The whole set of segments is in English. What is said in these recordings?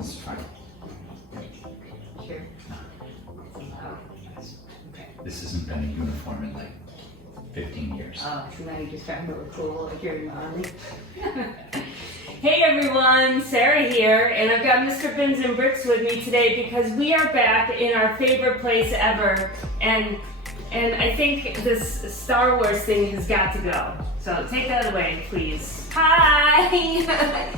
This is fine. Sure. Okay. This hasn't been a uniform in like 15 years. Oh, so now you're just trying to look cool like you're in the army. Hey everyone, Sarah here, and I've got Mr. Bins and Bricks with me today because we are back in our favorite place ever, and I think this Star Wars thing has got to go. So take that away, please. Hi!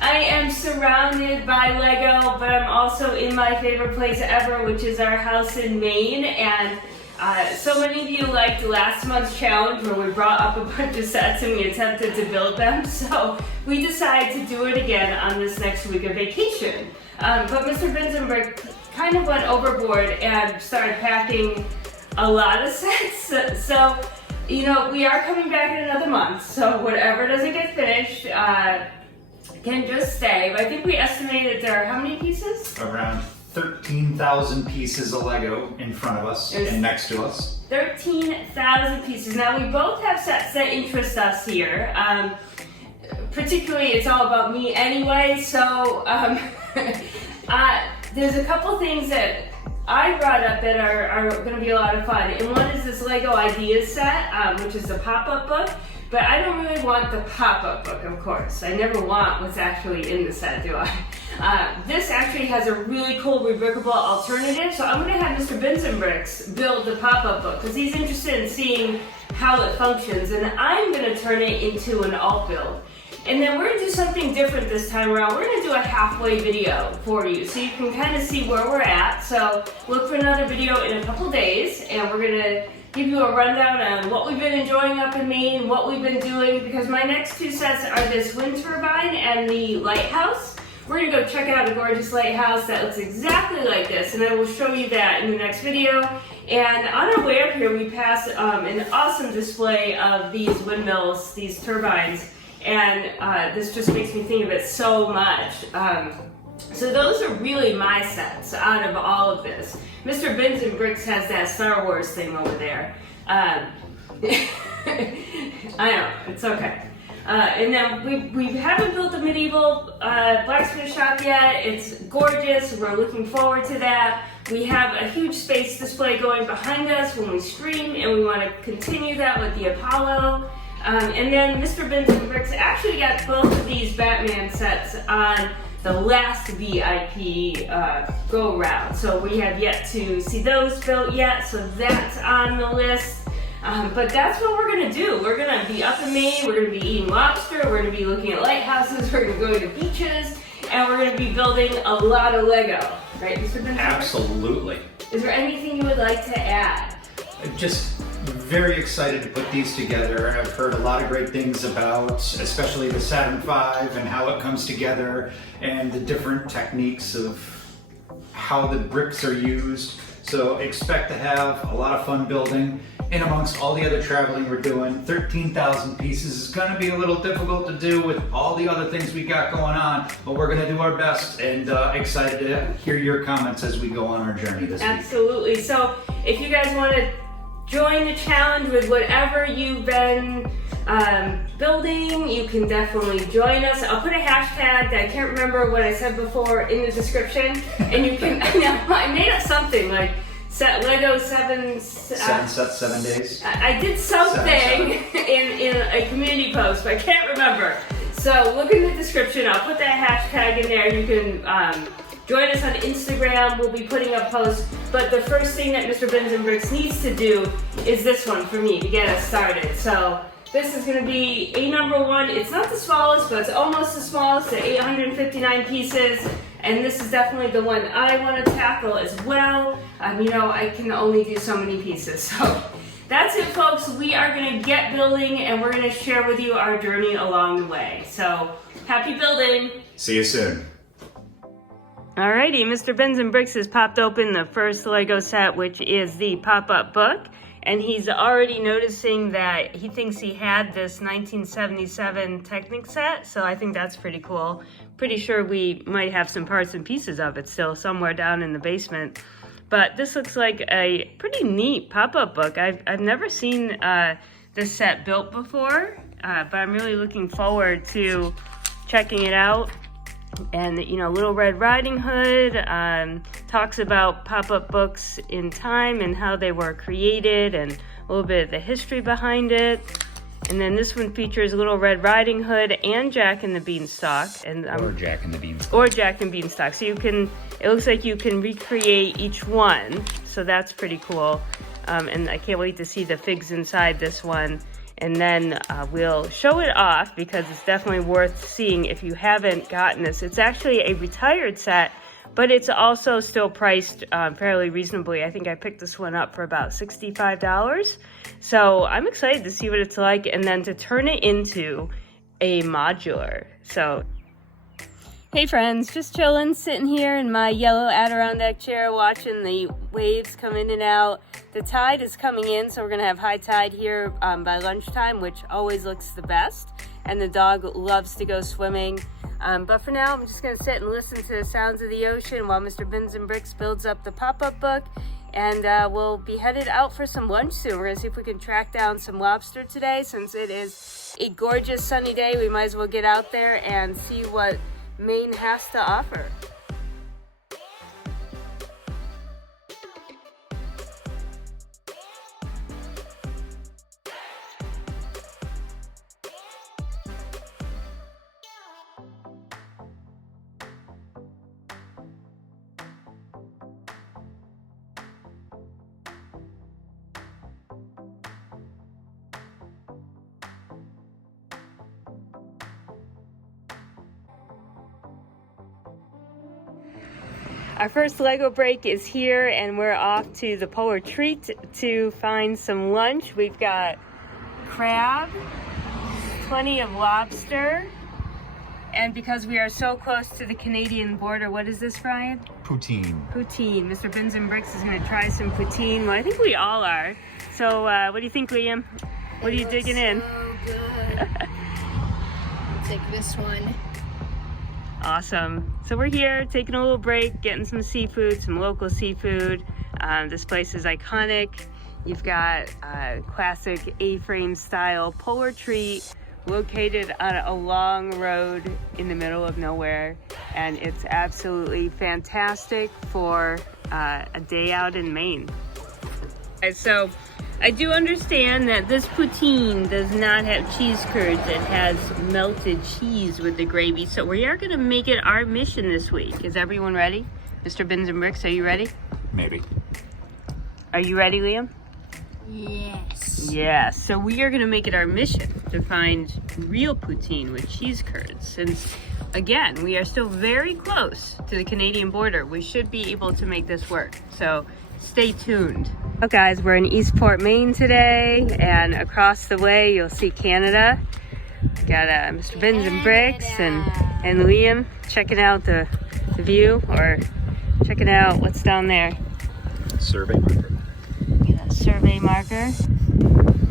I am surrounded by Lego, but I'm also in my favorite place ever, which is our house in Maine, and so many of you liked last month's challenge where we brought up a bunch of sets and we attempted to build them, so we decided to do it again on this next week of vacation. But Mr. Bins and Brick kind of went overboard and started packing a lot of sets, so you know, we are coming back in another month, so whatever doesn't get finished can just stay. But I think we estimated there are how many pieces? Around 13,000 pieces of Lego in front of us and next to us. 13,000 pieces. Now we both have sets that interest us here. Particularly, it's all about me anyway, so there's a couple things that I brought up that are going to be a lot of fun. And one is this Lego Ideas set, which is the pop-up book. But I don't really want the pop-up book, of course. I never want what's actually in the set, do I? This actually has a really cool rebrickable alternative, so I'm going to have Mr. Bins and Bricks build the pop-up book because he's interested in seeing how it functions, and I'm going to turn it into an alt build. And then we're going to do something different this time around. We're going to do a halfway video for you so you can kind of see where we're at. So look for another video in a couple days, and we're going to give you a rundown on what we've been enjoying up in Maine, what we've been doing, because my next two sets are this wind turbine and the lighthouse. We're going to go check out a gorgeous lighthouse that looks exactly like this, and I will show you that in the next video. And on our way up here, we passed an awesome display of these windmills, these turbines, and this just makes me think of it so much. So those are really my sets out of all of this. Mr. Bins and Bricks has that Star Wars thing over there. I know, it's okay. And then we haven't built the medieval blacksmith shop yet. It's gorgeous. We're looking forward to that. We have a huge space display going behind us when we stream, and we want to continue that with the Apollo. And then Mr. Bins and Bricks actually got both of these Batman sets on the last VIP go round. So we have yet to see those built yet, so that's on the list. But that's what we're gonna do. We're gonna be up in Maine, we're gonna be eating lobster, we're gonna be looking at lighthouses, we're gonna go to beaches, and we're gonna be building a lot of Lego. Right, Mr. Benson? Absolutely. Is there anything you would like to add? Just very excited to put these together. I've heard a lot of great things about, especially the Saturn V and how it comes together and the different techniques of how the bricks are used. So expect to have a lot of fun building. And amongst all the other traveling we're doing, 13,000 pieces is going to be a little difficult to do with all the other things we got going on, but we're going to do our best, and excited to hear your comments as we go on our journey this week. Absolutely. So if you guys want to join the challenge with whatever you've been building, you can definitely join us. I'll put a hashtag that I can't remember what I said before in the description, and you can, I made up something like Lego 7 sets, 7 days. I did something in a community post, but I can't remember. So look in the description, I'll put that hashtag in there. You can join us on Instagram, we'll be putting up posts. But the first thing that Mr. Bins and Bricks needs to do is this one for me to get us started. So this is going to be a number one. It's not the smallest, but it's almost the smallest at 859 pieces. And this is definitely the one I want to tackle as well. You know, I can only do so many pieces. So that's it, folks. We are going to get building, and we're going to share with you our journey along the way. So happy building. See you soon. Alrighty, Mr. Bins and Bricks has popped open the first Lego set, which is the pop-up book. And he's already noticing that he thinks he had this 1977 Technic set, so I think that's pretty cool. Pretty sure we might have some parts and pieces of it still somewhere down in the basement. But this looks like a pretty neat pop-up book. I've never seen this set built before, but I'm really looking forward to checking it out. And you know, Little Red Riding Hood talks about pop-up books in time and how they were created and a little bit of the history behind it. And then this one features Little Red Riding Hood and Jack and the Beanstalk. And Or Jack and the Beanstalk. Or Jack and Beanstalk. So you can, it looks like you can recreate each one. So that's pretty cool. And I can't wait to see the figs inside this one. And then we'll show it off because it's definitely worth seeing if you haven't gotten this. It's actually a retired set, but it's also still priced fairly reasonably. I think I picked this one up for about $65. So I'm excited to see what it's like and then to turn it into a modular. So, hey friends, just chilling, sitting here in my yellow Adirondack chair watching the waves come in and out. The tide is coming in, so we're gonna have high tide here by lunchtime, which always looks the best. And the dog loves to go swimming. But for now, I'm just gonna sit and listen to the sounds of the ocean while Mr. Bins and Bricks builds up the pop-up book. And we'll be headed out for some lunch soon. We're gonna see if we can track down some lobster today. Since it is a gorgeous sunny day, we might as well get out there and see what Maine has to offer. Our first Lego break is here and we're off to the Polar Treat to find some lunch. We've got crab, plenty of lobster, and because we are so close to the Canadian border, what is this, Brian? Poutine. Poutine. Mr. Bins and Bricks is going to try some poutine. Well, I think we all are. So what do you think, Liam? What are you digging in? So good. I'll take this one. Awesome. So we're here taking a little break, getting some seafood, some local seafood. This place is iconic. You've got classic A-frame style Polar Treat located on a long road in the middle of nowhere. And it's absolutely fantastic for a day out in Maine. So I do understand that this poutine does not have cheese curds. It has melted cheese with the gravy. So we are going to make it our mission this week. Is everyone ready? Mr. Bins and Bricks, are you ready? Maybe. Are you ready, Liam? Yes. Yeah, so we are going to make it our mission to find real poutine with cheese curds. Since, again, we are still very close to the Canadian border, we should be able to make this work. So stay tuned. Oh, guys, we're in Eastport, Maine today, and across the way you'll see Canada. Got Mr. Bins and Bricks and Liam checking out the view, or checking out what's down there. Survey marker. Got a survey marker.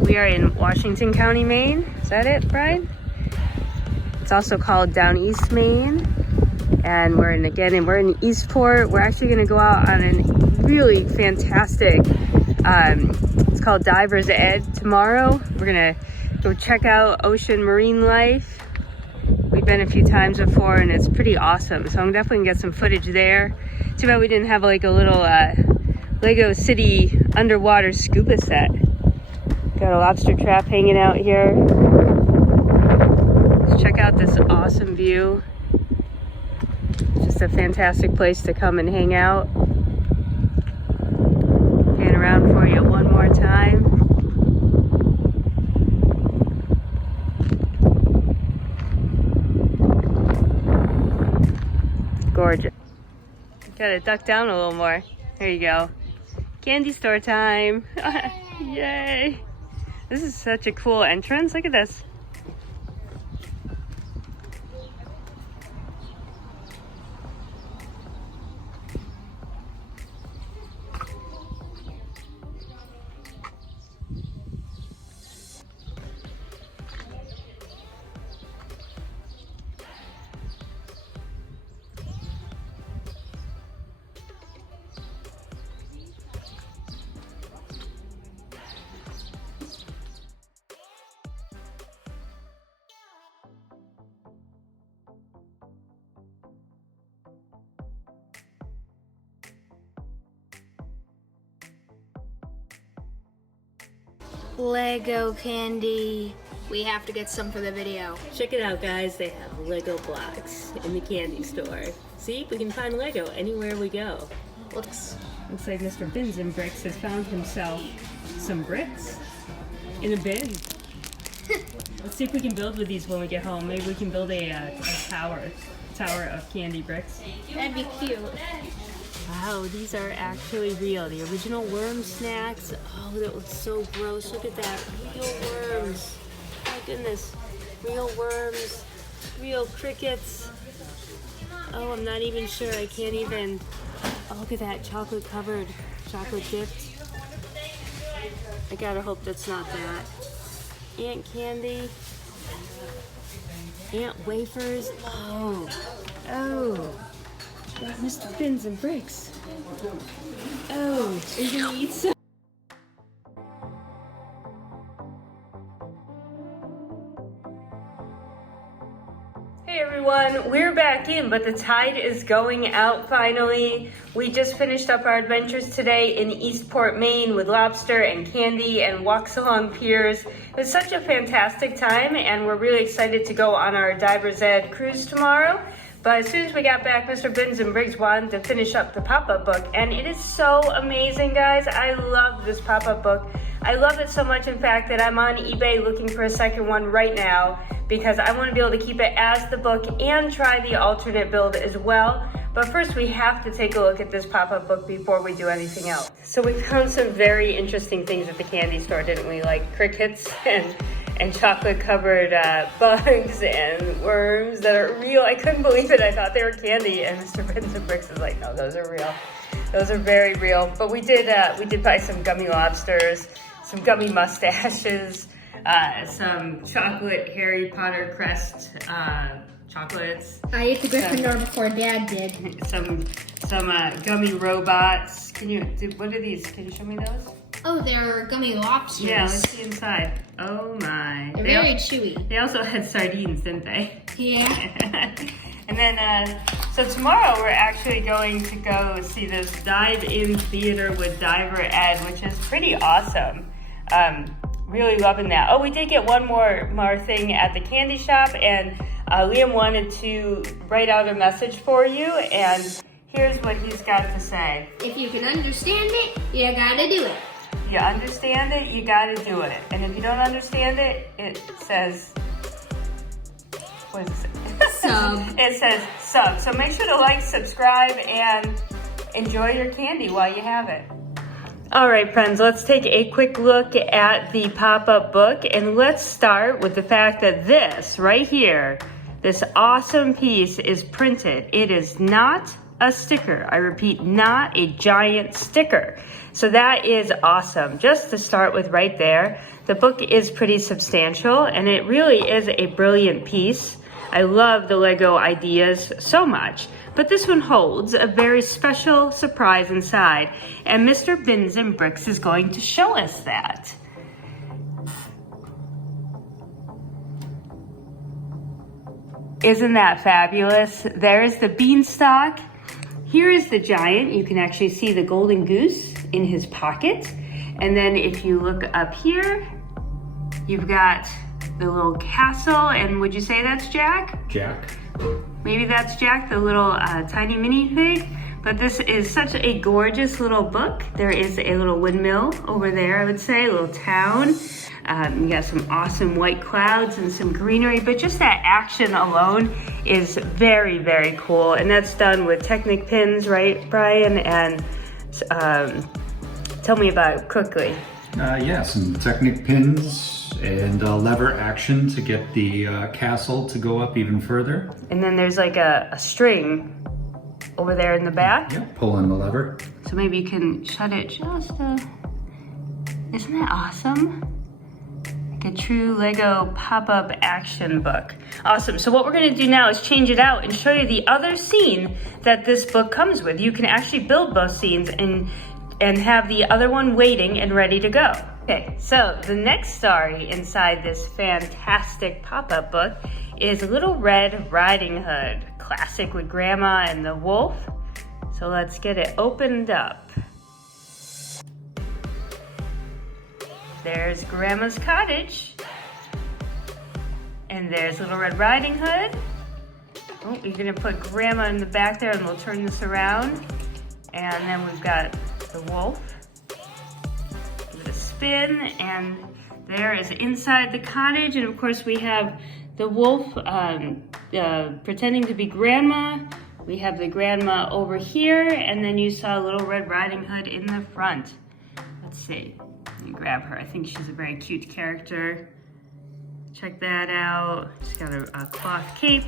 We are in Washington County, Maine. Is that it, Brian? It's also called Down East Maine. And we're in Eastport. We're actually gonna go out on a really fantastic, it's called Diver's Ed tomorrow. We're gonna go check out ocean marine life. We've been a few times before and it's pretty awesome. So I'm definitely gonna get some footage there. Too bad we didn't have like a little Lego City underwater scuba set. Got a lobster trap hanging out here. Let's check out this awesome view. It's just a fantastic place to come and hang out. Pan around for you one more time. Gorgeous. Gotta duck down a little more. There you go. Candy store time. Yay. This is such a cool entrance. Look at this. Lego candy. We have to get some for the video. Check it out, guys. They have Lego blocks in the candy store. See, we can find Lego anywhere we go. Looks Looks like Mr. Bins and Bricks has found himself some bricks in a bin. Let's see if we can build with these when we get home. Maybe we can build a tower of candy bricks. that'd be cute. Wow, these are actually real. The original worm snacks. Oh, that looks so gross. Look at that. Real worms. My goodness. Real worms. Real crickets. Oh, I'm not even sure. I can't even. Oh, look at that. Chocolate covered. Chocolate dipped. I gotta hope that's not that. Ant candy. Ant wafers. Oh. Oh. Got Mr. Bins and Bricks. Oh, are you gonna eat some? Hey everyone, we're back in, but the tide is going out finally. We just finished up our adventures today in Eastport, Maine with lobster and candy and walks along piers. It was such a fantastic time and we're really excited to go on our Diver's Ed cruise tomorrow. But as soon as we got back, Mr. Bins and Briggs wanted to finish up the pop-up book. And it is so amazing, guys. I love this pop-up book. I love it so much, in fact, that I'm on eBay looking for a second one right now because I want to be able to keep it as the book and try the alternate build as well. But first, we have to take a look at this pop-up book before we do anything else. So we found some very interesting things at the candy store, didn't we? Like crickets and chocolate-covered bugs and worms that are real. I couldn't believe it. I thought they were candy, and Mr. Bins and Bricks is like, no, those are real. Those are very real. But we did buy some gummy lobsters, some gummy mustaches, some chocolate Harry Potter crest chocolates. I ate the Gryffindor before Dad did. Some gummy robots. What are these? Can you show me those? Oh, they're gummy lobsters. Yeah, let's see inside. Oh my. They're very chewy. They also had sardines, didn't they? Yeah. And then, so tomorrow we're actually going to go see this dive-in theater with Diver Ed, which is pretty awesome. Really loving that. Oh, we did get one more thing at the candy shop, and Liam wanted to write out a message for you, and here's what he's got to say. If you can understand it, you gotta do it. You understand it, you gotta do it. And if you don't understand it, it says, what does it say? Sub. It says sub. So make sure to like, subscribe, and enjoy your candy while you have it. All right, friends, let's take a quick look at the pop-up book, and let's start with the fact that this right here, this awesome piece is printed. It is not a sticker. I repeat, not a giant sticker. So that is awesome. Just to start with right there, the book is pretty substantial and it really is a brilliant piece. I love the Lego ideas so much, but this one holds a very special surprise inside, and Mr. Bins and Bricks is going to show us that. Isn't that fabulous? There's the beanstalk. Here is the giant. You can actually see the golden goose in his pocket. And then if you look up here, you've got the little castle. And would you say that's Jack? Jack. Maybe that's Jack, the little tiny minifig. But this is such a gorgeous little book. There is a little windmill over there, I would say, a little town. You got some awesome white clouds and some greenery, but just that action alone is very, very cool. And that's done with Technic pins, right, Brian? And tell me about it quickly. Yeah, some Technic pins and lever action to get the castle to go up even further. And then there's like a string over there in the back. Yeah, pulling the lever. So maybe you can shut it just isn't that awesome? A true Lego pop-up action book. Awesome. So what we're going to do now is change it out and show you the other scene that this book comes with. You can actually build both scenes and have the other one waiting and ready to go. Okay, so the next story inside this fantastic pop-up book is Little Red Riding Hood, classic with Grandma and the wolf. So let's get it opened up. There's Grandma's cottage. And there's Little Red Riding Hood. Oh, you're gonna put Grandma in the back there and we'll turn this around. And then we've got the wolf. Give it a spin, and there is inside the cottage. And of course we have the wolf pretending to be Grandma. We have the Grandma over here, and then you saw Little Red Riding Hood in the front. Let's see, let me grab her. I think she's a very cute character. Check that out. She's got a cloth cape,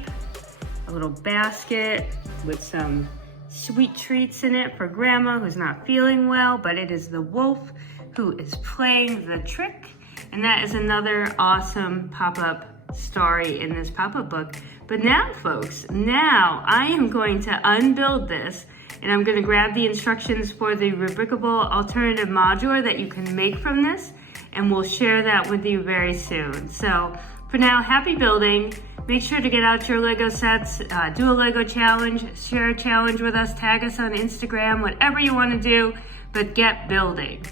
a little basket with some sweet treats in it for Grandma who's not feeling well, but it is the wolf who is playing the trick. And that is another awesome pop-up story in this pop-up book. But now, folks, now I am going to unbuild this, and I'm going to grab the instructions for the rubricable alternative modular that you can make from this, and we'll share that with you very soon. So for now, happy building. Make sure to get out your Lego sets, do a Lego challenge, share a challenge with us, tag us on Instagram, whatever you want to do, but get building.